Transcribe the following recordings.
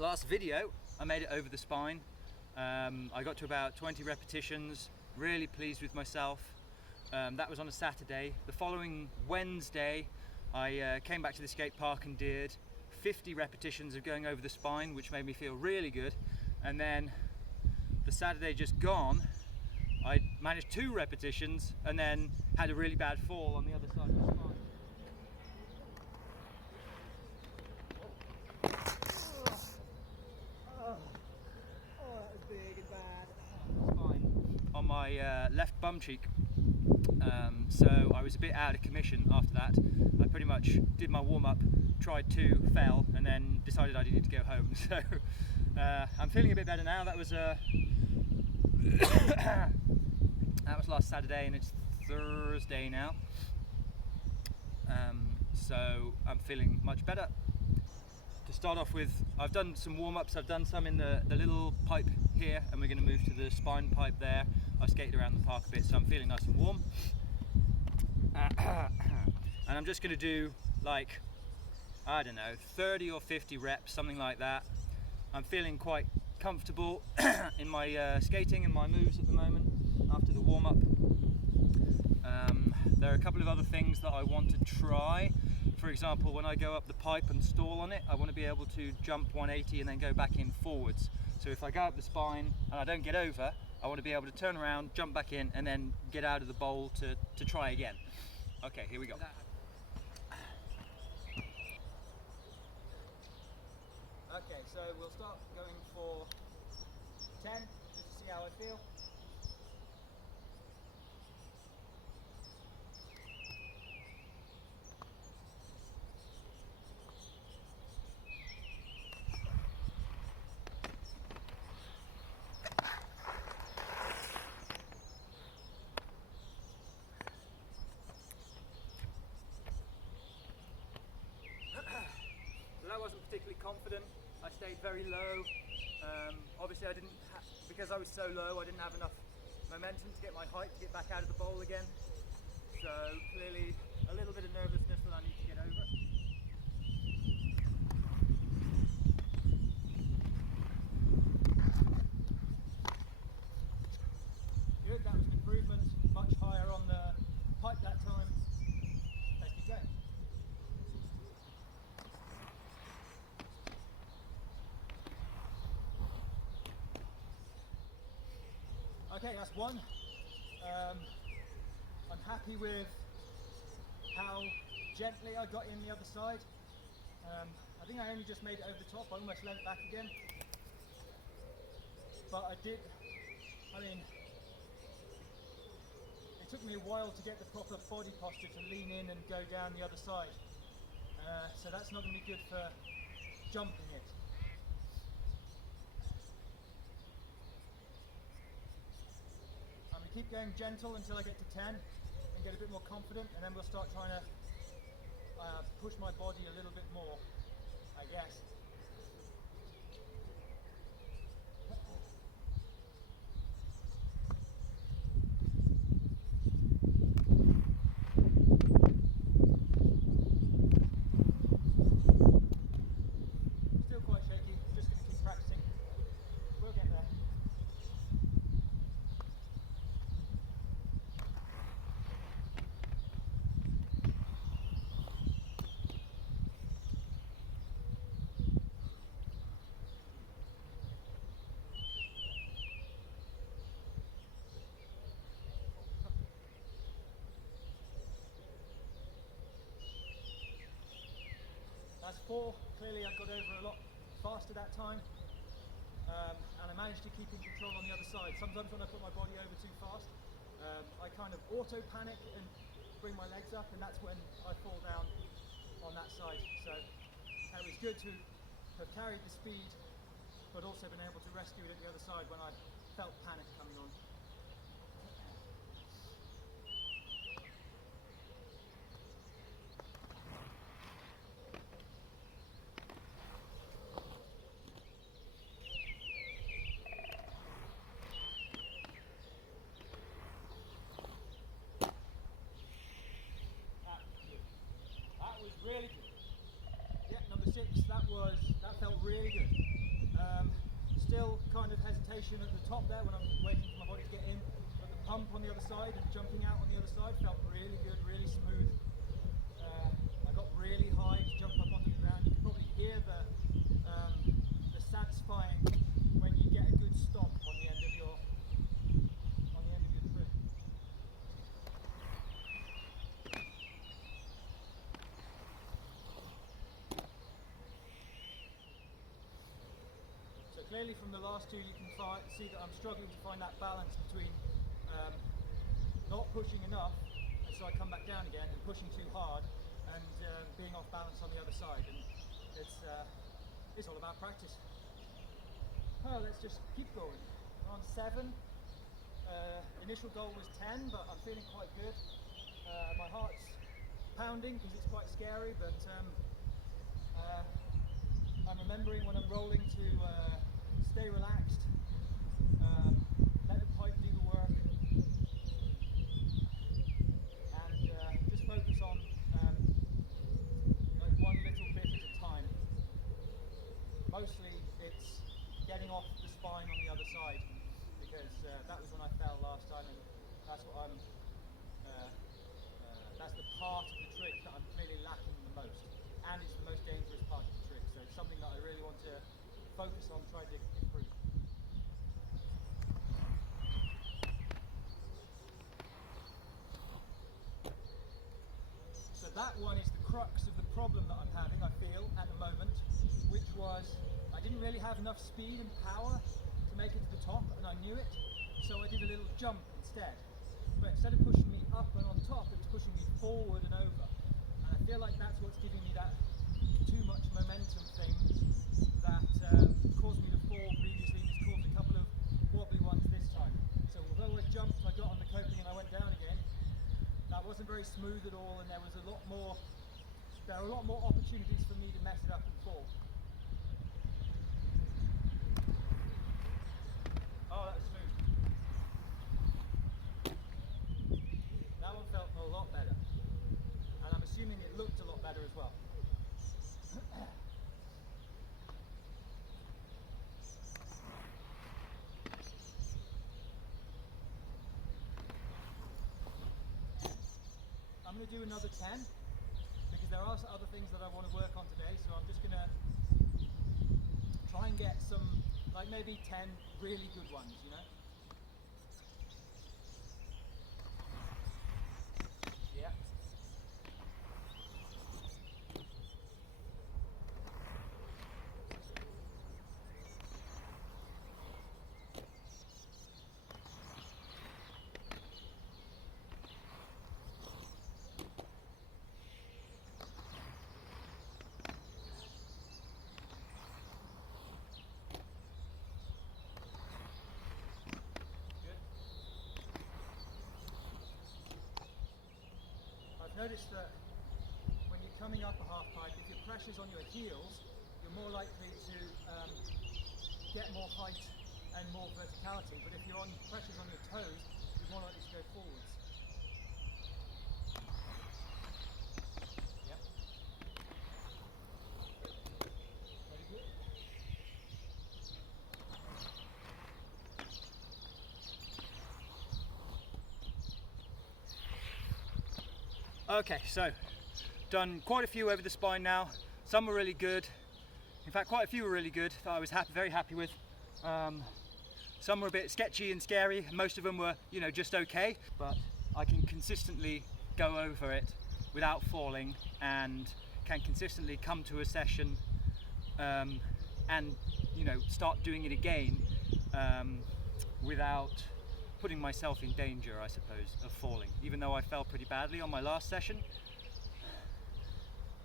Last video, I made it over the spine. I got to about 20 repetitions, really pleased with myself. That was on a Saturday. The following Wednesday, I came back to the skate park and did 50 repetitions of going over the spine, which made me feel really good. And then the Saturday just gone, I managed 2 repetitions and then had a really bad fall on the other side of the spine. Oh, that was big and bad. Spine on my left bum cheek. So I was a bit out of commission after that. I pretty much did my warm-up, tried 2, fell, and then decided I needed to go home. So I'm feeling a bit better now. That was that was last Saturday, and it's Thursday now. So I'm feeling much better. To start off with, I've done some warm-ups. I've done some in the little pipe here, and we're going to move to the spine pipe there. I skated around the park a bit, so I'm feeling nice and warm. And I'm just going to do like, I don't know, 30 or 50 reps, something like that. I'm feeling quite comfortable in my skating and my moves at the moment after the warm-up. There are a couple of other things that I want to try. For example, when I go up the pipe and stall on it, I want to be able to jump 180 and then go back in forwards. So if I go up the spine and I don't get over, I want to be able to turn around, jump back in, and then get out of the bowl to try again. Okay, here we go. Okay, so we'll start going for 10, just to see how I feel. So that wasn't particularly confident. I stayed very low. Obviously I didn't, because I was so low, I didn't have enough momentum to get my height to get back out of the bowl again. So clearly a little bit of nervousness that I need to get over. Good, that was an improvement. Much higher on the pipe that time. Let's keep going. Okay, that's 1. I'm happy with how gently I got in the other side. I think I only just made it over the top. I almost leant back again. But I mean, it took me a while to get the proper body posture to lean in and go down the other side. So that's not going to be good for jumping it. I'm going to keep going gentle until I get to 10 and get a bit more confident, and then we'll start trying to push my body a little bit more, I guess. Still quite shaky, just going to keep practicing. We'll get there. That's 4. Clearly I got over a lot faster that time, and I managed to keep in control on the other side. Sometimes when I put my body over too fast, I kind of auto panic and bring my legs up, and that's when I fall down on that side. So it was good to have carried the speed, but also been able to rescue it at the other side when I felt panic coming on. That was really good. Yeah, number 6, that felt really good. position at the top there when I'm waiting for my body to get in, but the pump on the other side and jumping out on the other side felt really good, really smooth. I got really high to jump up onto the ground. You can probably hear the satisfying when you get a good stomp on the end of your trick. So clearly from the last two you can see that I'm struggling to find that balance between not pushing enough, and so I come back down again, and pushing too hard, and being off balance on the other side. And it's all about practice. Well, let's just keep going. We're on 7. Initial goal was 10, but I'm feeling quite good. My heart's pounding because it's quite scary, but I'm remembering when I'm rolling to stay relaxed, let the pipe do the work, and just focus on like one little bit at a time. Mostly it's getting off the spine on the other side, because that was when I fell last time, and that's what that's the part of the trick that I'm clearly lacking the most, and it's the most dangerous part of the trick, so it's something that I really want to focus on, try to improve. So that one is the crux of the problem that I'm having, I feel, at the moment, which was I didn't really have enough speed and power to make it to the top, and I knew it, so I did a little jump instead. But instead of pushing me up and on top, it's pushing me forward and over. And I feel like that's what's giving me that too much momentum thing that caused me to fall previously, and it's caused a couple of wobbly ones this time. So although I jumped, I got on the coping and I went down again, that wasn't very smooth at all, and there were a lot more opportunities for me to mess it up and fall. Oh, that was smooth. That one felt a lot better, and I'm assuming it looked a lot better as well. I'm going to do another 10 because there are other things that I want to work on today, so I'm just going to try and get some, like maybe 10 really good ones, you know? Yeah. Notice that when you're coming up a half pipe, if your pressure's on your heels, you're more likely to get more height and more verticality, but if pressure's on your toes, you're more likely to go forwards. Yep. Very good. Okay, so done quite a few over the spine now. Some were really good. In fact, quite a few were really good that I was very happy with. Some were a bit sketchy and scary. Most of them were, you know, just okay. But I can consistently go over it without falling, and can consistently come to a session and, you know, start doing it again without putting myself in danger, I suppose, of falling. Even though I fell pretty badly on my last session,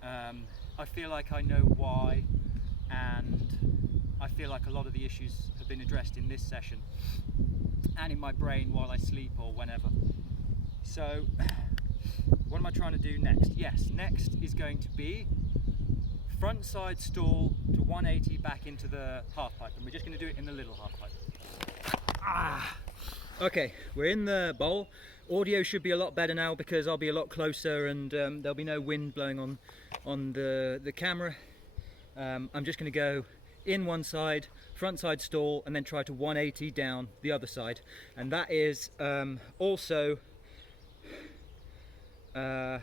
I feel like I know why, and I feel like a lot of the issues have been addressed in this session and in my brain while I sleep or whenever. So what am I trying to do next? Yes, next is going to be frontside stall to 180 back into the half pipe, and we're just going to do it in the little half pipe. Okay, we're in the bowl. Audio should be a lot better now because I'll be a lot closer, and there'll be no wind blowing on the camera. I'm just going to go in one side, front side stall, and then try to 180 down the other side. And that is also a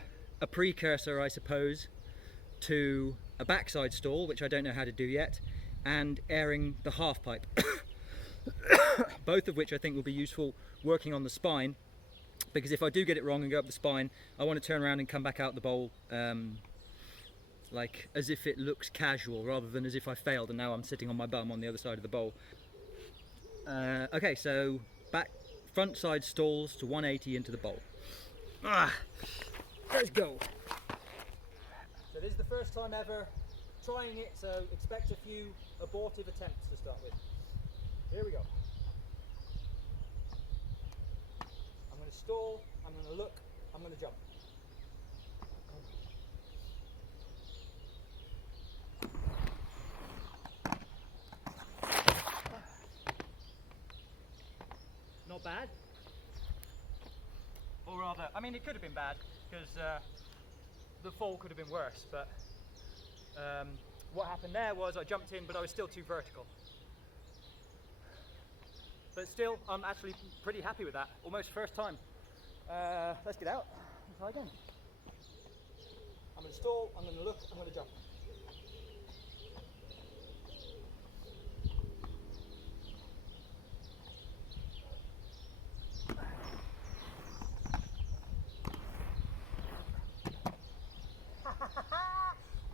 precursor, I suppose, to a backside stall, which I don't know how to do yet, and airing the half pipe. Both of which I think will be useful working on the spine, because if I do get it wrong and go up the spine, I want to turn around and come back out the bowl like as if it looks casual, rather than as if I failed and now I'm sitting on my bum on the other side of the bowl. Okay, so front side stalls to 180 into the bowl. Let's go. So this is the first time ever trying it, so expect a few abortive attempts to start with. Here we go. I'm going to stall, I'm going to look, I'm going to jump. Not bad. Or rather, I mean, it could have been bad, because the fall could have been worse, but what happened there was I jumped in, but I was still too vertical. But still, I'm actually pretty happy with that. Almost first time. Let's get out and try again. I'm going to stall, I'm going to look, I'm going to jump.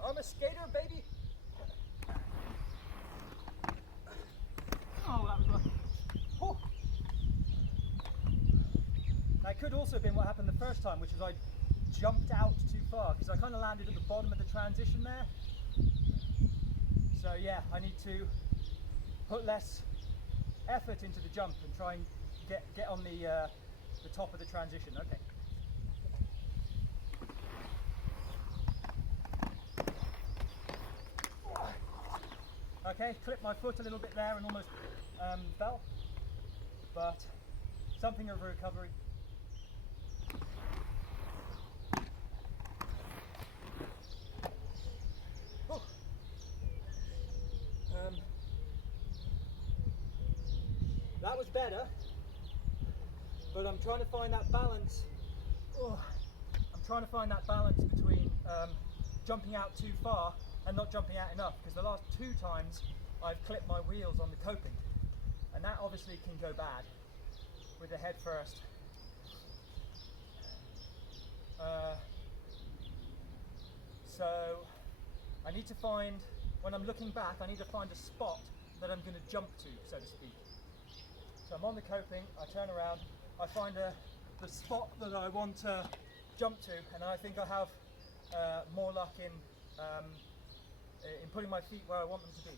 I'm a skater, baby. Oh, that was rough. Oh. That could also have been what happened the first time, which is I jumped out too far, because I kind of landed at the bottom of the transition there. So yeah, I need to put less effort into the jump and try and get on the top of the transition. Okay. Okay, clipped my foot a little bit there and almost fell, but something of a recovery. Oh. That was better, but I'm trying to find that balance. Oh. I'm trying to find that balance between jumping out too far and not jumping out enough, because the last 2 times I've clipped my wheels on the coping, and that obviously can go bad with the head first. So I need to find, when I'm looking back, I need to find a spot that I'm going to jump to, so to speak. So I'm on the coping, I turn around, I find the spot that I want to jump to, and I think I have more luck in putting my feet where I want them to be.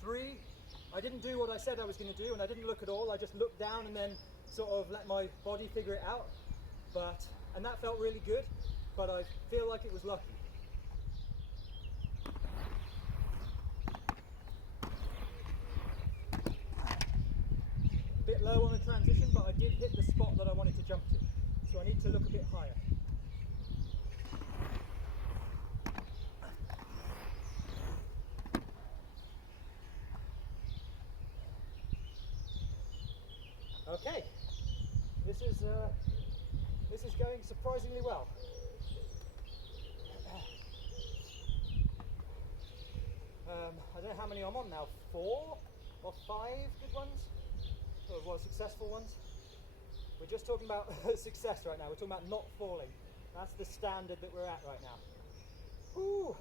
Three, I didn't do what I said I was going to do, and I didn't look at all. I just looked down and then sort of let my body figure it out. And that felt really good, but I feel like it was lucky. Bit low on the transition, but I did hit the spot that I wanted to jump to. So I need to look a bit higher. Okay, this is going surprisingly well. I don't know how many I'm on now, 4 or 5 good ones? Well, successful ones. We're just talking about success right now. We're talking about not falling. That's the standard that we're at right now. Whew.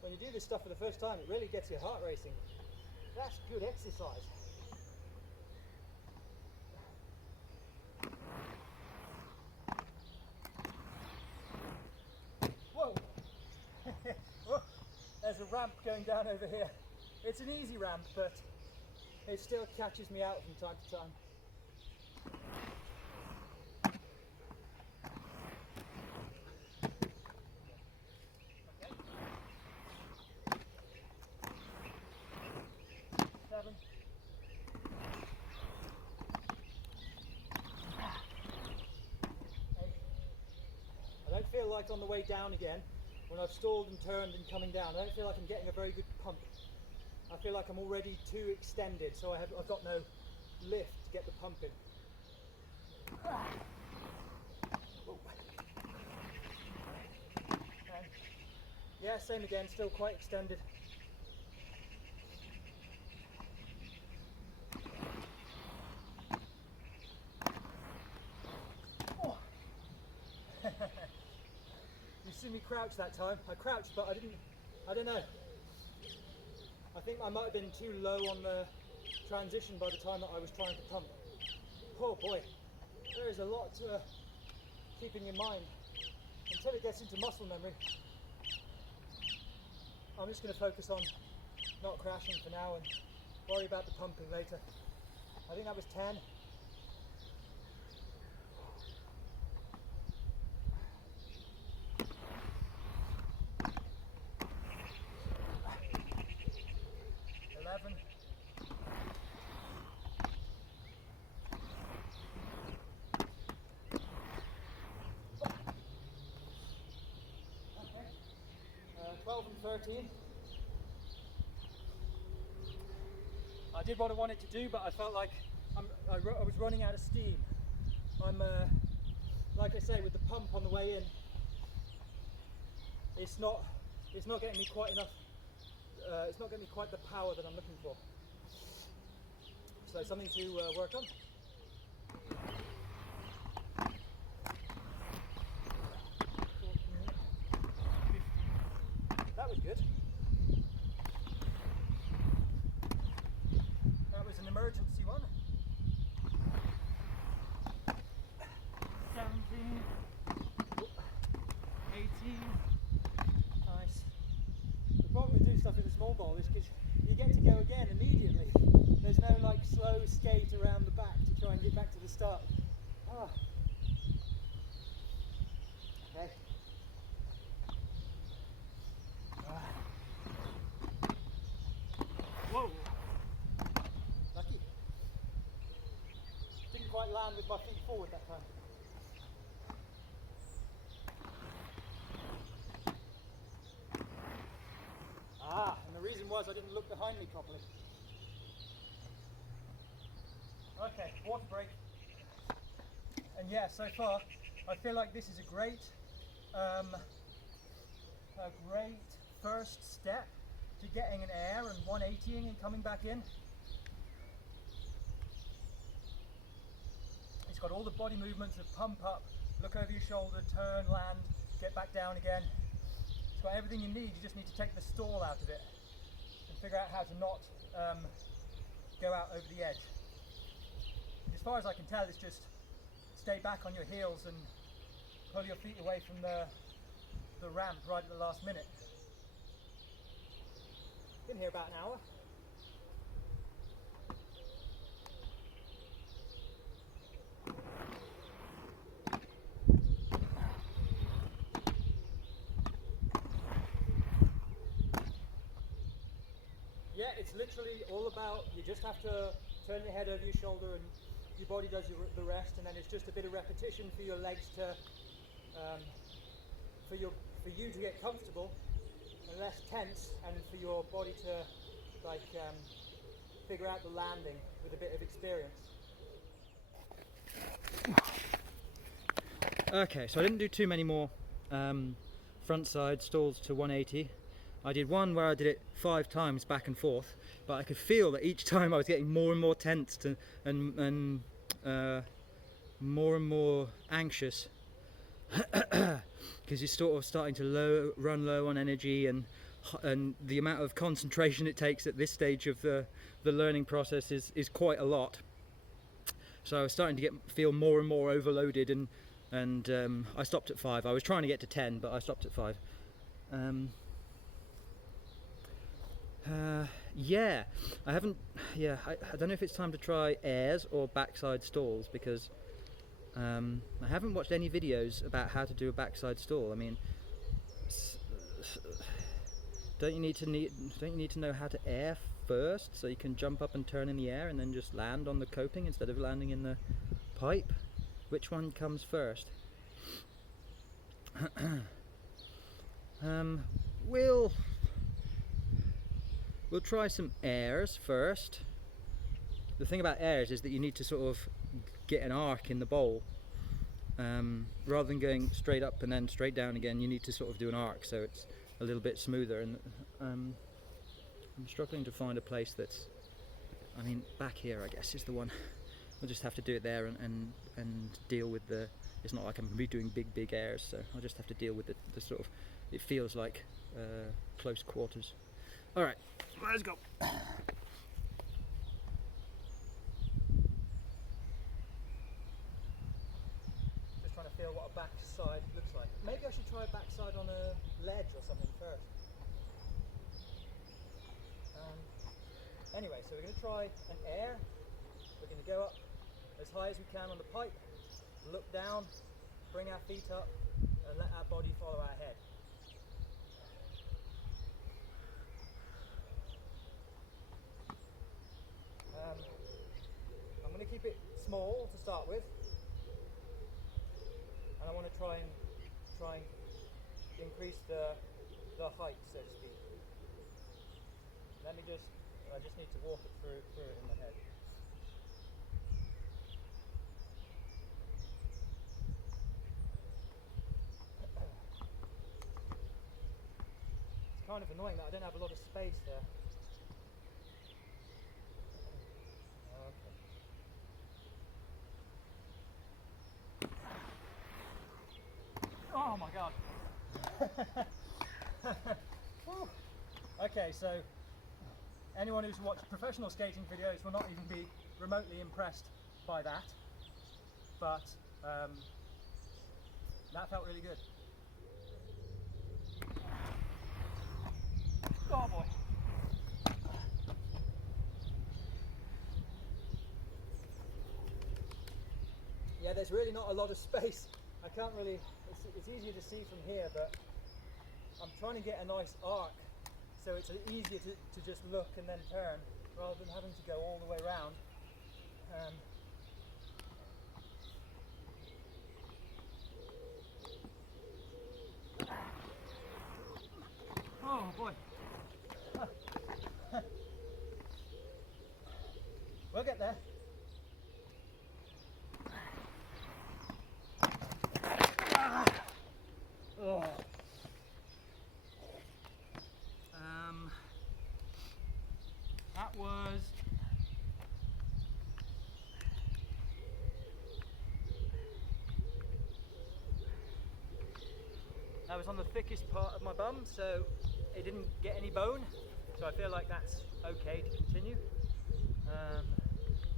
When you do this stuff for the first time, it really gets your heart racing. That's good exercise. Whoa! Oh, there's a ramp going down over here. It's an easy ramp, but it still catches me out from time to time. Okay. 7. feel like on the way down again, when I've stalled and turned and coming down, I don't feel like I'm getting a very good pump. I feel like I'm already too extended, so I've got no lift to get the pump in. And yeah, same again, still quite extended. Oh. You see me crouch that time. I crouched, but I don't know. I think I might have been too low on the transition by the time that I was trying to pump. Oh boy, there is a lot to keeping in mind until it gets into muscle memory. I'm just going to focus on not crashing for now and worry about the pumping later. I think that was 10. Okay. 12 and 13. I did what I wanted to do, but I felt like I was running out of steam. I'm, like I say, with the pump on the way in, it's not getting me quite enough. It's not getting me quite the power that I'm looking for. So something to work on. That was good. That was an emergency one. 17, 18. Nice. The problem with doing stuff with a small ball is because you get to go again immediately. There's no like slow skate around the back to try and get back to the start. Ah. Okay. Whoa. Lucky. Didn't quite land with my feet forward that time. Ah, and the reason was I didn't look behind me properly. Okay, water break. And yeah, so far I feel like this is a great first step to getting an air and 180ing and coming back in. It's got all the body movements of pump up, look over your shoulder, turn, land, get back down again. It's got everything you need. You just need to take the stall out of it and figure out how to not go out over the edge. As far as I can tell, it's just stay back on your heels and pull your feet away from the ramp right at the last minute. Been here about an hour. Yeah, it's literally all about, you just have to turn your head over your shoulder and your body does the rest, and then it's just a bit of repetition for your legs to, for you to get comfortable and less tense, and for your body to like figure out the landing with a bit of experience. Okay, so I didn't do too many more frontside stalls to 180. I did one where I did it 5 times back and forth, but I could feel that each time I was getting more and more tensed and more and more anxious because you're sort of starting to run low on energy, and the amount of concentration it takes at this stage of the learning process is quite a lot. So I was starting to feel more and more overloaded, and I stopped at 5. I was trying to get to 10, but I stopped at 5. Yeah, I haven't. Yeah, I don't know if it's time to try airs or backside stalls, because I haven't watched any videos about how to do a backside stall. I mean, don't you need to know how to air first, so you can jump up and turn in the air and then just land on the coping instead of landing in the pipe? Which one comes first? We'll try some airs first. The thing about airs is that you need to sort of get an arc in the bowl. Rather than going straight up and then straight down again, you need to sort of do an arc so it's a little bit smoother. And I'm struggling to find a place that's, I mean, back here I guess is the one. We'll just have to do it there and deal with the, it's not like I'm going to be doing big airs, so I'll just have to deal with the sort of, it feels like close quarters. Alright, let's go. Just trying to feel what a backside looks like. Maybe I should try a backside on a ledge or something first. Anyway, so we're going to try an air. We're going to go up as high as we can on the pipe, look down, bring our feet up and let our body follow our head. I'm going to keep it small to start with, and I want to try and increase the height, so to speak. I just need to walk it through it in my head. It's kind of annoying that I don't have a lot of space there. Okay. Oh my god. Okay, so anyone who's watched professional skating videos will not even be remotely impressed by that, but that felt really good. Oh boy. Yeah, there's really not a lot of space. I can't really, it's easier to see from here, but I'm trying to get a nice arc so it's easier to just look and then turn rather than having to go all the way around. Oh boy. We'll get there. Oh. That was on the thickest part of my bum, so it didn't get any bone, so I feel like that's okay to continue.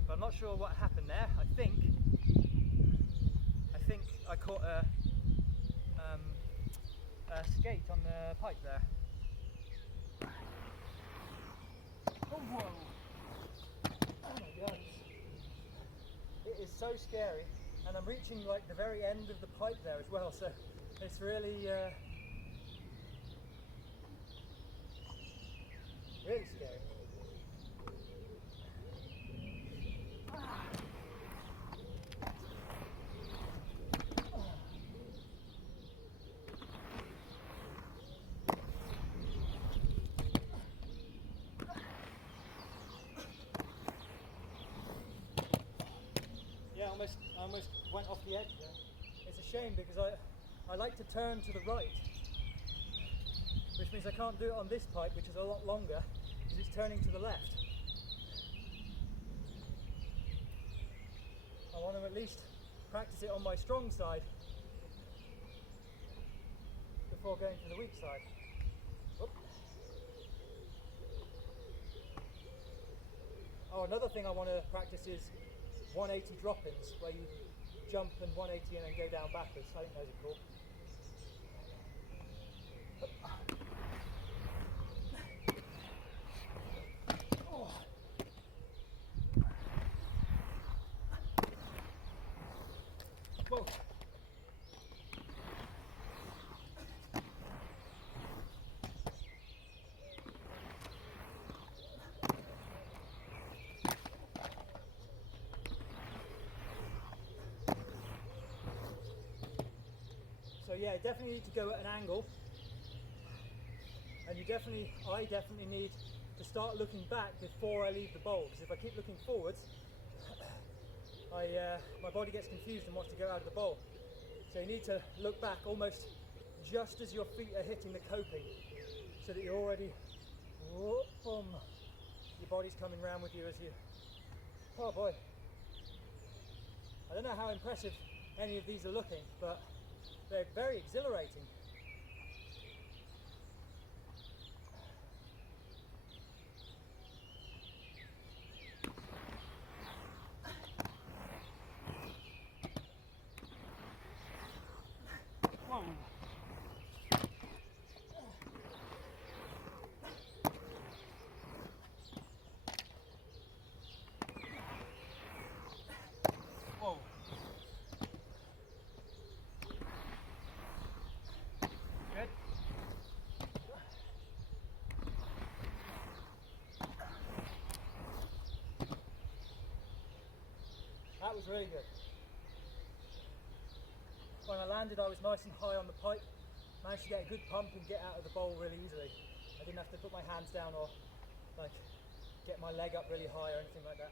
But I'm not sure what happened there. I think I caught a skate on the pipe there. Oh, whoa. Oh my god. It is so scary, and I'm reaching like the very end of the pipe there as well, so it's really really scary. Yeah, I almost went off the edge there. It's a shame because I like to turn to the right, which means I can't do it on this pipe, which is a lot longer, because it's turning to the left. I want to at least practice it on my strong side before going to the weak side. Whoop. Oh, another thing I want to practice is 180 drop-ins, where you jump and 180 and then go down backwards. I think those are cool. Whoa. So yeah, definitely need to go at an angle, and I definitely need to start looking back before I leave the bowl, because if I keep looking forwards, my body gets confused and wants to go out of the bowl. So you need to look back almost just as your feet are hitting the coping, so that you're already, boom, your body's coming round with you as you, oh boy. I don't know how impressive any of these are looking, but they're very exhilarating. Whoa. Whoa. Good. That was really good. When I landed, I was nice and high on the pipe. Managed to get a good pump and get out of the bowl really easily. I didn't have to put my hands down or like get my leg up really high or anything like that.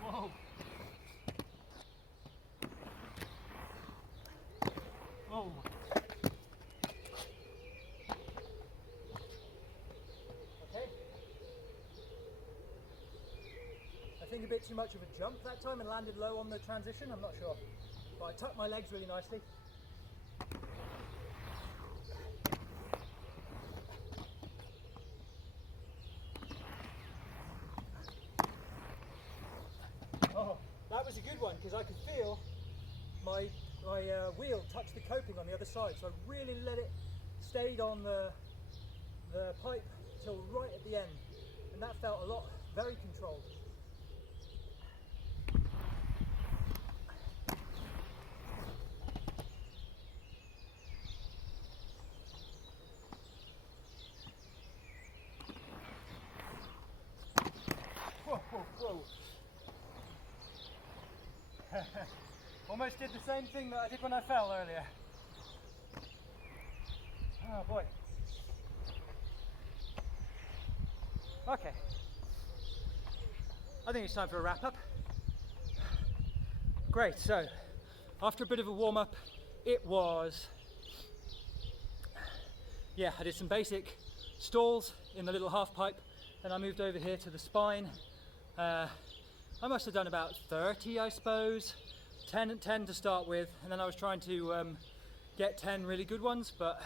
Whoa! Whoa! Okay. I think a bit too much of a jump that time and landed low on the transition, I'm not sure. But I tucked my legs really nicely. Oh, that was a good one because I could feel my wheel touch the coping on the other side, so I really let it stayed on the pipe till right at the end, and that felt a lot, very controlled. Whoa, whoa, whoa. Almost did the same thing that I did when I fell earlier. Oh boy. Okay. I think it's time for a wrap up. Great, so after a bit of a warm up, I did some basic stalls in the little half pipe, then I moved over here to the spine. I must have done about 30, I suppose. 10 to start with, and then I was trying to get 10 really good ones, but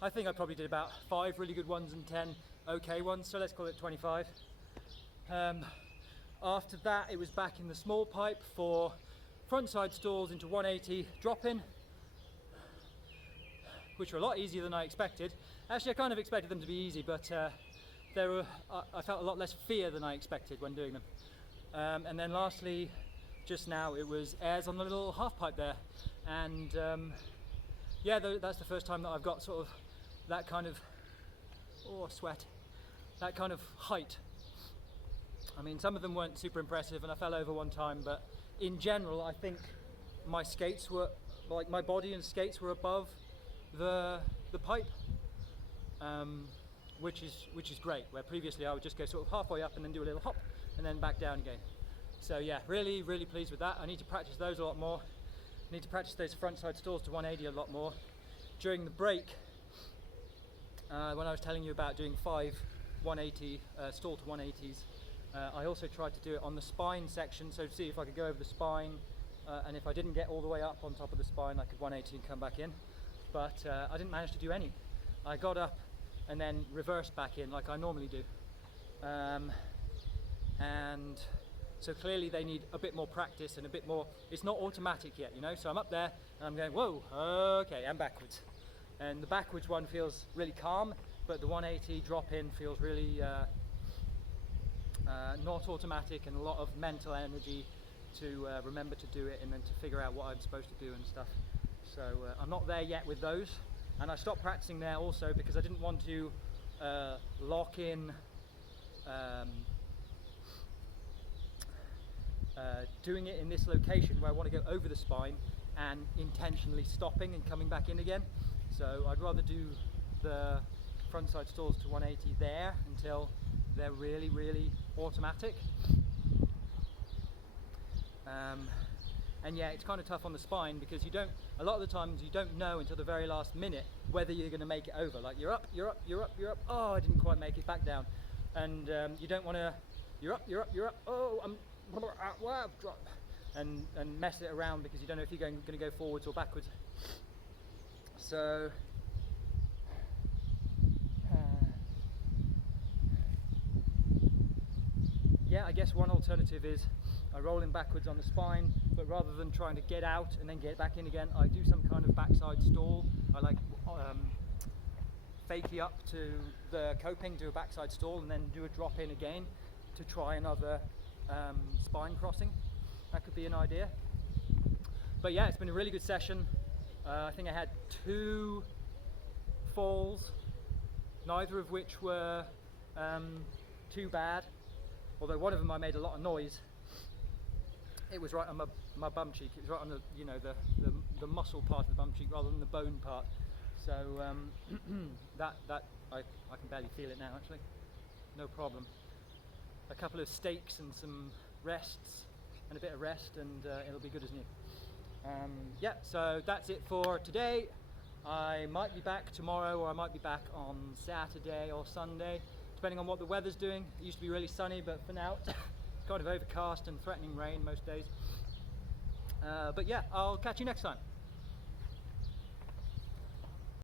I think I probably did about 5 really good ones and 10 okay ones, so let's call it 25. After that, it was back in the small pipe for frontside stalls into 180 drop-in, which were a lot easier than I expected. Actually, I kind of expected them to be easy, but I felt a lot less fear than I expected when doing them. And then lastly, just now, it was airs on the little half pipe there, and that's the first time that I've got sort of that kind of that kind of height. I mean, some of them weren't super impressive, and I fell over one time, but in general, I think my skates were, like my body and skates were above the pipe, which is great. Where previously I would just go sort of halfway up and then do a little hop and then back down again. So yeah, really pleased with that. I need to practice those a lot more. I need to practice those frontside stalls to 180 a lot more. During the break, when I was telling you about doing 5 180 stall to 180s, I also tried to do it on the spine section, so to see if I could go over the spine, and if I didn't get all the way up on top of the spine, I could 180 and come back in. But I didn't manage to do any. I got up and then reversed back in like I normally do. And so clearly they need a bit more practice and a bit more, it's not automatic yet, you know, so I'm up there and I'm going, whoa, okay, and backwards. And the backwards one feels really calm, but the 180 drop in feels really not automatic, and a lot of mental energy to remember to do it and then to figure out what I'm supposed to do and stuff. So I'm not there yet with those, and I stopped practicing there also because I didn't want to lock in doing it in this location where I want to go over the spine and intentionally stopping and coming back in again. So I'd rather do the frontside stalls to 180 there until they're really, really automatic. And yeah, it's kind of tough on the spine because a lot of the times you don't know until the very last minute whether you're going to make it over. Like you're up, oh, I didn't quite make it back down. And you don't want to, you're up, oh, I'm, and mess it around because you don't know if you're going to go forwards or backwards. So, yeah, I guess one alternative is I roll in backwards on the spine, but rather than trying to get out and then get back in again, I do some kind of backside stall. I like fakie up to the coping, do a backside stall, and then do a drop in again to try another spine crossing. That could be an idea. But yeah, it's been a really good session. I think I had 2 falls, neither of which were too bad. Although one of them I made a lot of noise. It was right on my bum cheek. It was right on the, you know, the muscle part of the bum cheek rather than the bone part. So that I can barely feel it now actually. No problem. A couple of steaks and some rests and a bit of rest, and it'll be good as new. Yeah, so that's it for today. I might be back tomorrow, or I might be back on Saturday or Sunday, depending on what the weather's doing. It used to be really sunny, but for now it's kind of overcast and threatening rain most days. But yeah, I'll catch you next time.